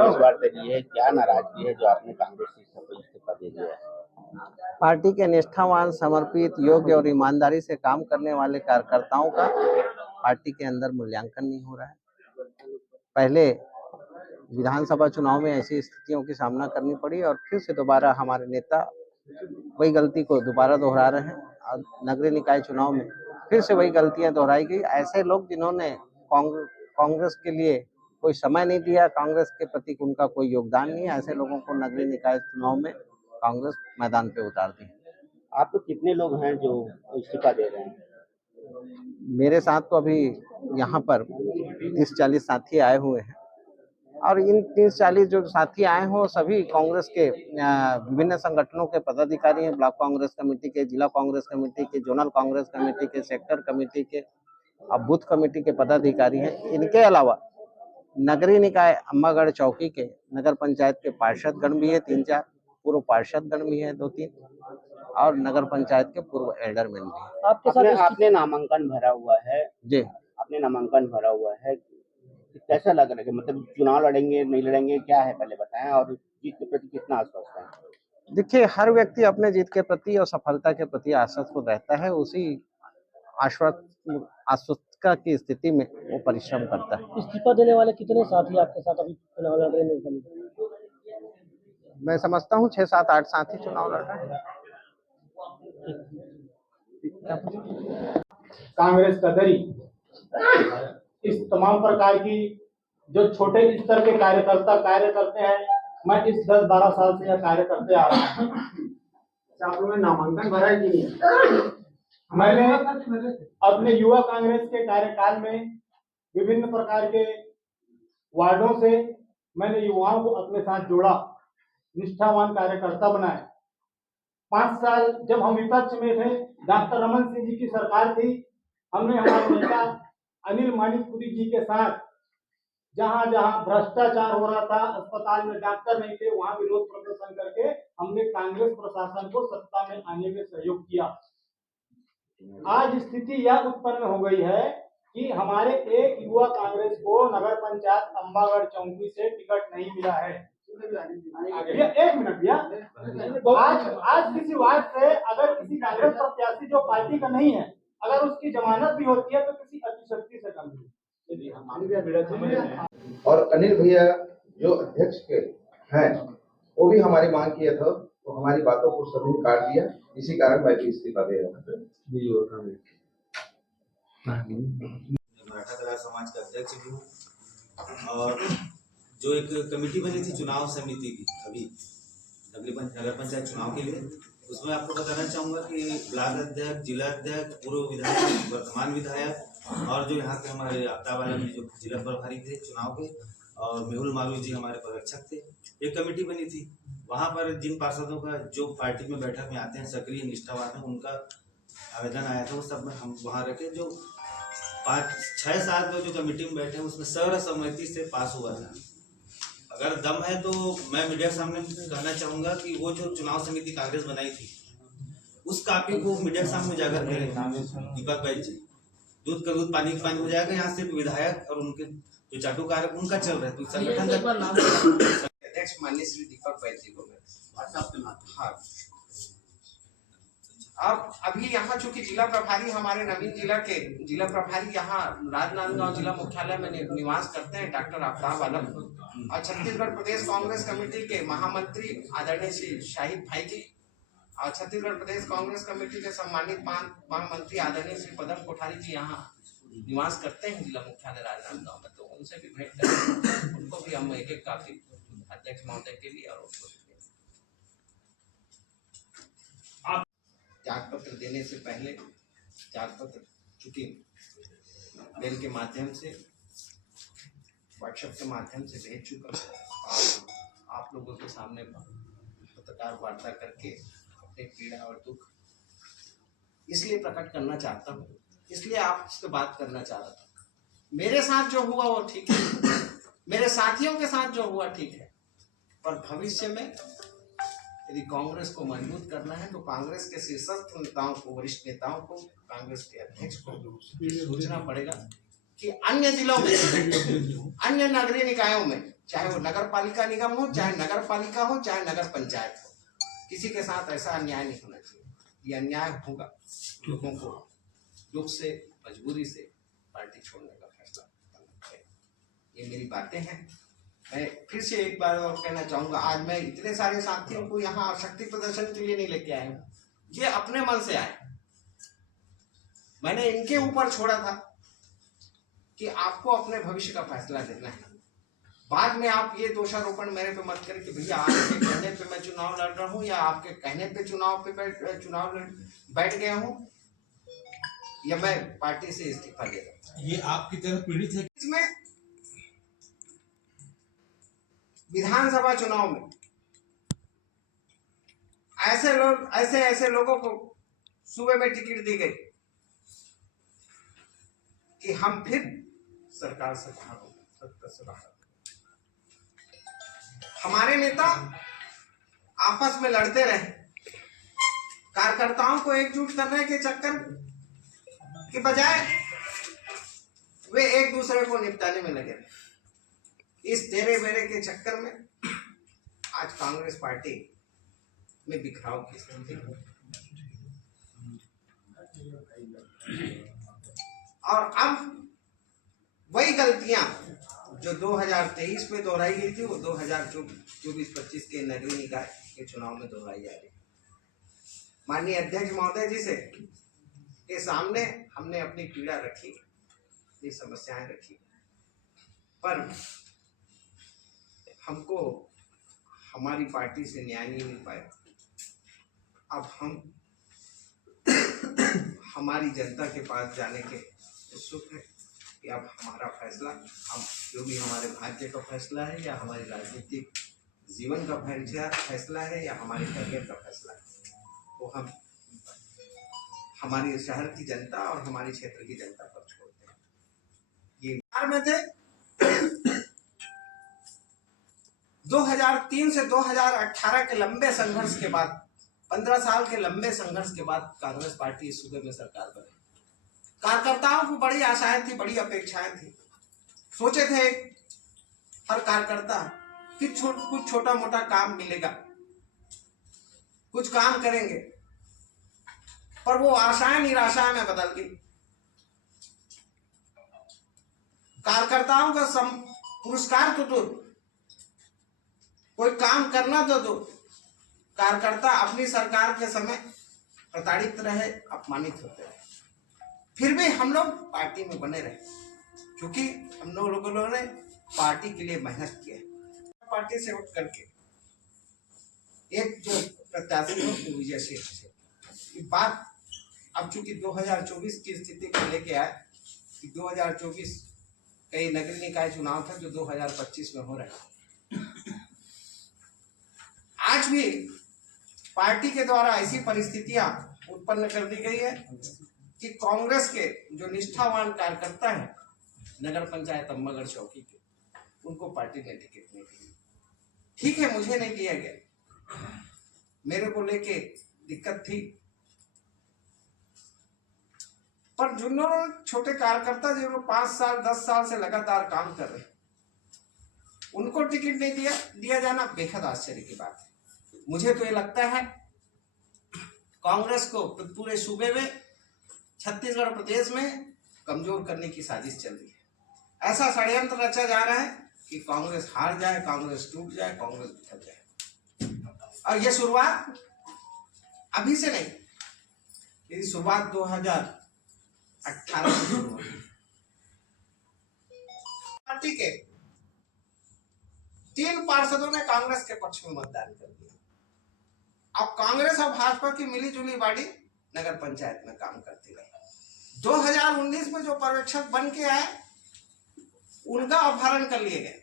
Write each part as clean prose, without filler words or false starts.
इस बार से लिए क्या नाराजगी है जो आपने कांग्रेस से इस्तीफा दे दिया है? पार्टी के निष्ठावान, समर्पित, योग्य और ईमानदारी से काम करने वाले कार्यकर्ताओं का पार्टी के अंदर मूल्यांकन नहीं हो रहा है। पहले विधानसभा चुनाव में ऐसी स्थितियों की सामना करनी पड़ी और फिर से दोबारा हमारे नेता वही गलती को दोबारा दोहरा रहे हैं और नगरीय निकाय चुनाव में फिर से वही गलतियां दोहराई गई। ऐसे लोग जिन्होंने कांग्रेस के लिए कोई समय नहीं दिया, कांग्रेस के प्रति उनका कोई योगदान नहीं है, ऐसे लोगों को नगरीय निकाय चुनाव में कांग्रेस मैदान पे उतारती है। आप तो कितने लोग हैं जो इस्तीफा दे रहे हैं? मेरे साथ तो अभी यहाँ पर 30-40 साथी आए हुए हैं और इन 30-40 जो साथी आए हो सभी कांग्रेस के विभिन्न संगठनों के पदाधिकारी हैं। ब्लॉक कांग्रेस कमेटी के, जिला कांग्रेस कमेटी के, जोनल कांग्रेस कमेटी के, सेक्टर कमेटी के और बूथ कमेटी के पदाधिकारी हैं। इनके अलावा नगरीय निकाय अम्बागढ़ चौकी के नगर पंचायत के पार्षद गण भी है 3-4, पूर्व पार्षद गण भी है 2-3 और नगर पंचायत के पूर्व एल्डरमैन भी। आपने नामांकन भरा हुआ है जी, आपने नामांकन भरा हुआ है, कैसा लग रहा है? मतलब चुनाव लड़ेंगे नहीं लड़ेंगे, क्या है पहले बताएं, और जीत के प्रति कितना आश्वस्त है? देखिए, हर व्यक्ति अपने जीत के प्रति और सफलता के प्रति आश्वस्त रहता है। उसी आश्वस्तता की स्थिति में वो परिश्रम करता है। इस्तीफा देने वाले कितने साथी आपके साथ अभी चुनाव लड़ रहे हैं? मैं समझता हूँ 6-7-8 साथी चुनाव लड़ रहे हैं। कांग्रेस का दरी इस तमाम प्रकार की जो छोटे स्तर के कार्यकर्ता कार्य करते हैं, मैं इस 10-12 साल से यह कार्य करते आ रहा हूँ। आप लोगों ने नामांकन भरा है कि नहीं? मैंने अपने युवा कांग्रेस के कार्यकाल में विभिन्न प्रकार के वार्डों से मैंने युवाओं को अपने साथ जोड़ा, निष्ठावान कार्यकर्ता बनाए। 5 साल जब हम विपक्ष में थे, डॉक्टर रमन सिंह जी की सरकार थी, हमने हमारे नेता अनिल मानिकपुरी जी के साथ जहां जहां भ्रष्टाचार हो रहा था, अस्पताल में डॉक्टर नहीं थे, वहां विरोध प्रदर्शन करके हमने कांग्रेस प्रशासन को सत्ता में आने में सहयोग किया। आज स्थिति यह उत्पन्न हो गई है कि हमारे एक युवा कांग्रेस को नगर पंचायत अम्बागढ़ चौकी से टिकट नहीं मिला है। एक मिनट भैया, आज किसी वार्ड से अगर किसी कांग्रेस प्रत्याशी जो पार्टी का नहीं है, अगर उसकी जमानत भी होती है तो किसी अतिशक्ति से कम नहीं। और अनिल भैया जो अध्यक्ष के हैं वो भी हमारी मांग किया था, तो हमारी बातों को सभी ने काट दिया। इसी कारण मैं भी इस्तीफा दे रहा हूँ। मराठा कला समाज का अध्यक्ष भी हूँ और जो एक कमेटी बनी थी चुनाव समिति की अभी नगर पंचायत चुनाव के लिए, उसमें आपको बताना चाहूँगा कि ब्लॉक अध्यक्ष, जिला अध्यक्ष, पूर्व विधायक, वर्तमान विधायक और जो यहाँ के हमारे आफ्ताब आलम जो जिला प्रभारी थे चुनाव के, और मेहुल मालवी जी हमारे पर्यवेक्षक थे, एक कमेटी बनी थी। वहाँ पर जिन पार्षदों का जो पार्टी में बैठक में आते हैं, सक्रिय निष्ठावान है, उनका आवेदन आया था, वो सब में हम वहाँ रखे। जो 5-6 लोग जो कमेटी में बैठे हैं उसमें सर्वसम्मति से पास हुआ था। अगर दम है तो मैं मीडिया के सामने कहना चाहूँगा कि वो जो चुनाव समिति कांग्रेस बनाई थी उस कॉपी को मीडिया के सामने जाकर करें दीपक भाई जी, दूध का दूध पानी का पानी हो जाएगा। यहाँ सिर्फ विधायक और उनके जो चाटुकार उनका चल रहा है, तो संगठन अध्यक्ष माननीय श्री दीपक भाई जी को हाँ। अब अभी यहाँ चूंकि जिला प्रभारी हमारे नवीन जिला प्रभारी यहाँ राजनांदगांव जिला मुख्यालय में निवास करते हैं, डॉक्टर आफ्ताब आलम, और छत्तीसगढ़ प्रदेश कांग्रेस कमेटी के महामंत्री आदरणीय श्री शाहिद भाई जी, और छत्तीसगढ़ प्रदेश कांग्रेस कमेटी के सम्मानित महामंत्री आदरणीय श्री पदम कोठारी जी यहाँ निवास करते हैं जिला मुख्यालय राजनांदगांव में। तो उनसे भी भेंट करें, उनको भी हम एक काफी अध्यक्ष महोदय के लिए और त्याग पत्र देने से पहले त्याग पत्र चूंकि मेल के माध्यम से, व्हाट्सएप के माध्यम से भेज चुका और आप लोगों के सामने पत्रकार वार्ता करके अपने पीड़ा और दुख इसलिए प्रकट करना चाहता हूँ, इसलिए आपसे बात करना चाह रहा था। मेरे साथ जो हुआ वो ठीक है, मेरे साथियों के साथ जो हुआ ठीक है, पर भविष्य में यदि कांग्रेस को मजबूत करना है तो कांग्रेस के शीर्षस्थ नेताओं को, वरिष्ठ नेताओं को, कांग्रेस के अध्यक्ष को सोचना पड़ेगा कि अन्य जिलों में, अन्य नगरीय निकायों में चाहे वो नगर पालिका निगम हो, चाहे नगर पालिका हो, चाहे नगर पंचायत हो, किसी के साथ ऐसा अन्याय नहीं होना चाहिए। ये अन्याय होगा, लोगों को दुख से, मजबूरी से पार्टी छोड़ने का फैसला करना चाहिए। ये मेरी बातें हैं। मैं फिर से एक बार और कहना चाहूंगा, आज मैं इतने सारे साथियों को यहाँ शक्ति प्रदर्शन के लिए नहीं लेके आया हूँ, ये अपने मन से आए। मैंने इनके ऊपर छोड़ा था कि आपको अपने भविष्य का फैसला लेना है। बाद में आप ये दोषारोपण मेरे पे मत करें कि भैया आपके कहने पे मैं चुनाव लड़ रहा हूँ या आपके कहने पे चुनाव बैठ गया हूँ या मैं पार्टी से इस्तीफा दे रहा हूँ। ये आपकी तरफ पीड़ित है। इसमें विधानसभा चुनाव में ऐसे लोगों को सूबे में टिकट दी गई कि हम फिर सरकार से बाहर हो, सत्ता से बाहर। हमारे नेता आपस में लड़ते रहे, कार्यकर्ताओं को एकजुट करने के चक्कर के बजाय वे एक दूसरे को निपटाने में लगे रहे। इस तेरे बेरे के चक्कर में आज कांग्रेस पार्टी में बिखराव की स्थिति है। और अब वही गलतियां जो 2023 में दोहराई गई थी, वो 2024-25 के नगरीय निकाय के चुनाव में दोहराई जा रही है। माननीय अध्यक्ष महोदय जी से के सामने हमने अपनी पीड़ा रखी, अपनी समस्याएं रखी, पर हमको हमारी पार्टी से न्याय नहीं मिल पाया। अब हम हमारी जनता के पास जाने के उत्सुक है कि अब हमारा फैसला, हम जो भी हमारे भाग्य का फैसला है या हमारे राजनीतिक जीवन का फैसला है या हमारे करियर का फैसला है, वो हम हमारी शहर की जनता और हमारे क्षेत्र की जनता पर छोड़ते हैं। ये बिहार में थे 2003 से 2018 के लंबे संघर्ष के बाद, 15 साल के लंबे संघर्ष के बाद कांग्रेस पार्टी इस सूबे में सरकार बनी। कार्यकर्ताओं को बड़ी आशाएं थी, बड़ी अपेक्षाएं थी। सोचे थे हर कार्यकर्ता कि कुछ छोटा मोटा काम मिलेगा, कुछ काम करेंगे, पर वो आशाएं निराशाएं में बदल गई। कार्यकर्ताओं का पुरस्कार तो दो, कोई काम करना तो दो। कार्यकर्ता अपनी सरकार के समय प्रताड़ित रहे, अपमानित होते रहे, फिर भी हम लोग पार्टी में बने रहे, क्योंकि हम लोगों ने पार्टी के लिए मेहनत किया। पार्टी से उठ करके एक जो प्रत्याशी हो वो विजय शेख। बात अब चूंकि 2024 की स्थिति को लेके आए कि 2024 कई नगरीय निकाय चुनाव था जो 2025 में हो रहे हैं। आज भी पार्टी के द्वारा ऐसी परिस्थितियां उत्पन्न कर दी गई है कि कांग्रेस के जो निष्ठावान कार्यकर्ता हैं नगर पंचायत अम्बागढ़ चौकी के, उनको पार्टी ने टिकट नहीं दी। ठीक है, मुझे नहीं दिया गया, मेरे को लेके दिक्कत थी, पर जिन्होंने छोटे कार्यकर्ता जो 5 साल 10 साल से लगातार काम कर रहे हैं, उनको टिकट नहीं दिया जाना बेहद आश्चर्य की बात है। मुझे तो ये लगता है कांग्रेस को पूरे सूबे में, छत्तीसगढ़ प्रदेश में कमजोर करने की साजिश चल रही है। ऐसा षड्यंत्र रचा जा रहा है कि कांग्रेस हार जाए, कांग्रेस टूट जाए, कांग्रेस बिखर जाए। और ये शुरुआत अभी से नहीं, ये शुरुआत 2018 से शुरू हुई। पार्टी के 3 पार्षदों ने कांग्रेस के पक्ष में मतदान कर दिया। अब कांग्रेस और भाजपा की मिलीजुली बॉडी नगर पंचायत में काम करती रही। 2019 में जो पर्यवेक्षक बन के आए, उनका अपहरण कर लिए गए,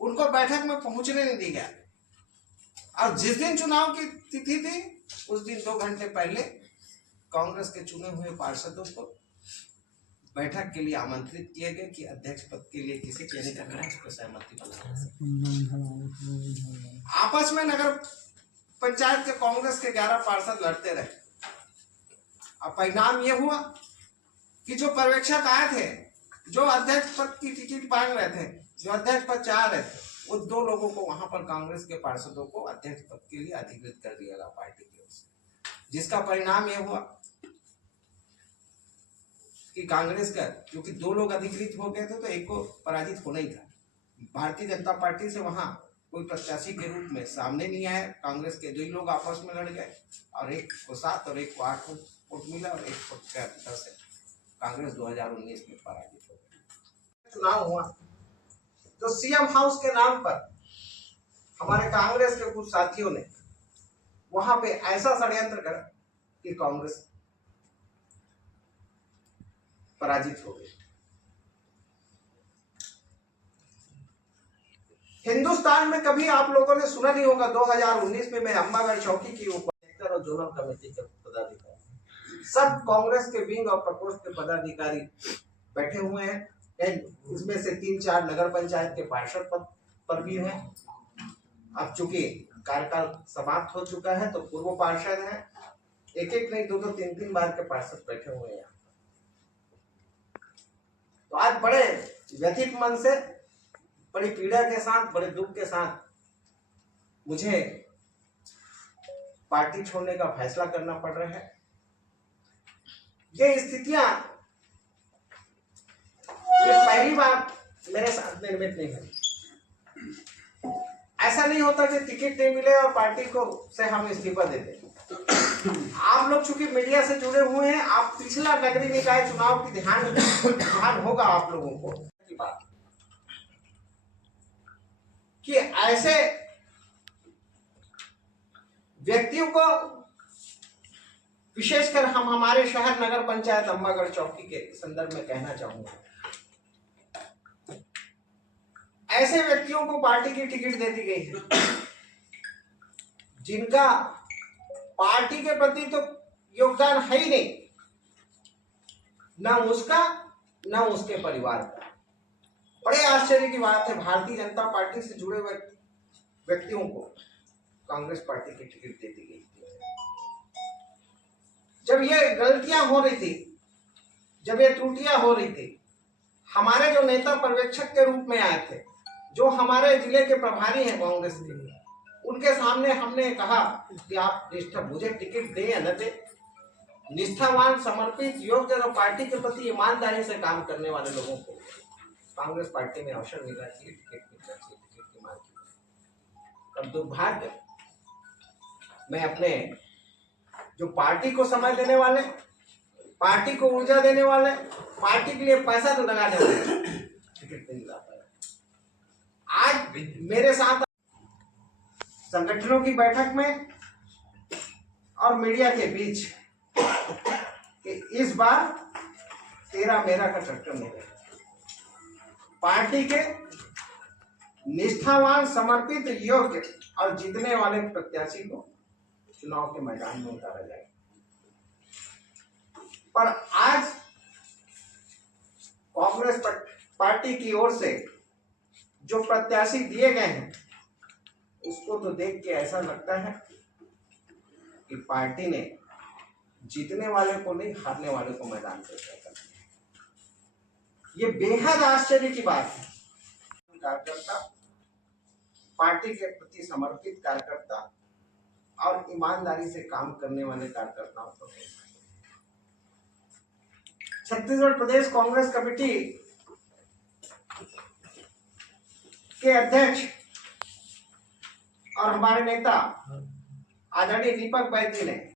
उनको बैठक में पहुंचने नहीं दिया गया। और जिस दिन चुनाव की तिथि थी, उस दिन 2 घंटे पहले कांग्रेस के चुने हुए पार्षदों को बैठक के लिए आमंत्रित किए गए कि अध्यक्ष पद के लिए किसे चयनित करना है, उसको सहमति बनाना। आपस में नगर पंचायत के कांग्रेस के 11 पार्षद लड़ते रहे। अब परिणाम ये हुआ कि जो पर्यवेक्षक आए थे, जो अध्यक्ष पद की टिकट मांग रहे थे, जो अध्यक्ष पद चाह रहे थे, वो 2 लोगों को वहां पर कांग्रेस के पार्षदों को अध्यक्ष पद के लिए अधिकृत कर दिया गया पार्टी की ओर से, जिसका परिणाम ये हुआ कि कांग्रेस का, क्योंकि 2 लोग अधिकृत हो गए थे तो एक को पराजित होना ही था। भारतीय जनता पार्टी से वहां कोई प्रत्याशी के रूप में सामने नहीं आया। कांग्रेस के 2 लोग आपस में लड़ गए और एक को 7 और एक को 8 वोट मिला और एक वोट के अंतर से कांग्रेस 2019 में पराजित हो गई। चुनाव हुआ तो सीएम हाउस के नाम पर हमारे कांग्रेस के कुछ साथियों ने वहां पे ऐसा षड्यंत्र करा कि कांग्रेस पराजित हो गई। हिंदुस्तान में कभी आप लोगों ने सुना नहीं होगा, 2019 में मैं अम्बागढ़ चौकी की उपाध्यक्ष और जोनल कमेटी के पदाधिकारी, सब कांग्रेस के विंग और प्रकोष्ठ के पदाधिकारी बैठे हुए हैं। इसमें से 3-4 नगर पंचायत के पार्षद पद पर भी हैं। अब चूंकि कार्यकाल समाप्त हो चुका है तो पूर्व पार्षद हैं, एक नहीं 2-2, 3-3 बार के पार्षद बैठे हुए हैं। तो आज बड़े व्यथित मन से, बड़ी पीड़ा के साथ, बड़े दुख के साथ मुझे पार्टी छोड़ने का फैसला करना पड़ रहा है। ये स्थितियां ये पहली बार मेरे साथ निर्मित नहीं है। ऐसा नहीं होता कि टिकट नहीं मिले और पार्टी को से हम इस्तीफा दे दें। आप लोग चूंकि मीडिया से जुड़े हुए हैं, आप पिछला नगरीय निकाय चुनाव की ध्यान होगा आप लोगों को की बात कि ऐसे व्यक्तियों को, विशेषकर हम हमारे शहर नगर पंचायत अम्बागढ़ चौकी के संदर्भ में कहना चाहूंगा, ऐसे व्यक्तियों को पार्टी की टिकट दे दी गई है जिनका पार्टी के प्रति तो योगदान है ही नहीं, न उसका न उसके परिवार का। बड़े आश्चर्य की बात है, भारतीय जनता पार्टी से जुड़े हुए व्यक्तियों को कांग्रेस पार्टी की टिकट दे दी गई थी। जब ये गलतियां हो रही थी, जब ये त्रुटियां हो रही थी, हमारे जो नेता पर्यवेक्षक के रूप में आए थे, जो हमारे जिले के प्रभारी हैं कांग्रेस के, उनके सामने हमने कहा कि आप मुझे टिकट दे या न दे, निष्ठावान, समर्पित, योग्य और पार्टी के प्रति ईमानदारी से काम करने वाले लोगों को कांग्रेस पार्टी में अवसर मिलना चाहिए, टिकट मिलना चाहिए, टिकट की मांग की। और दुर्भाग्य, मैं अपने जो पार्टी को समय देने वाले, पार्टी को ऊर्जा देने वाले, पार्टी के लिए पैसा तो लगाने वाले, टिकट नहीं मिला पाया। आज मेरे साथ संगठनों की बैठक में और मीडिया के बीच कि इस बार तेरा मेरा का चक्कर नहीं है। पार्टी के निष्ठावान, समर्पित, योग्य और जीतने वाले प्रत्याशी को चुनाव के मैदान में उतारा जाएगा। पर आज कांग्रेस पार्टी की ओर से जो प्रत्याशी दिए गए हैं, उसको तो देख के ऐसा लगता है कि पार्टी ने जीतने वाले को नहीं, हारने वाले को मैदान में उतारा है। ये बेहद आश्चर्य की बात है। कार्यकर्ता, पार्टी के प्रति समर्पित कार्यकर्ता और ईमानदारी से काम करने वाले कार्यकर्ताओं को छत्तीसगढ़ प्रदेश कांग्रेस कमेटी के अध्यक्ष और हमारे नेता आदरणीय दीपक बैती ने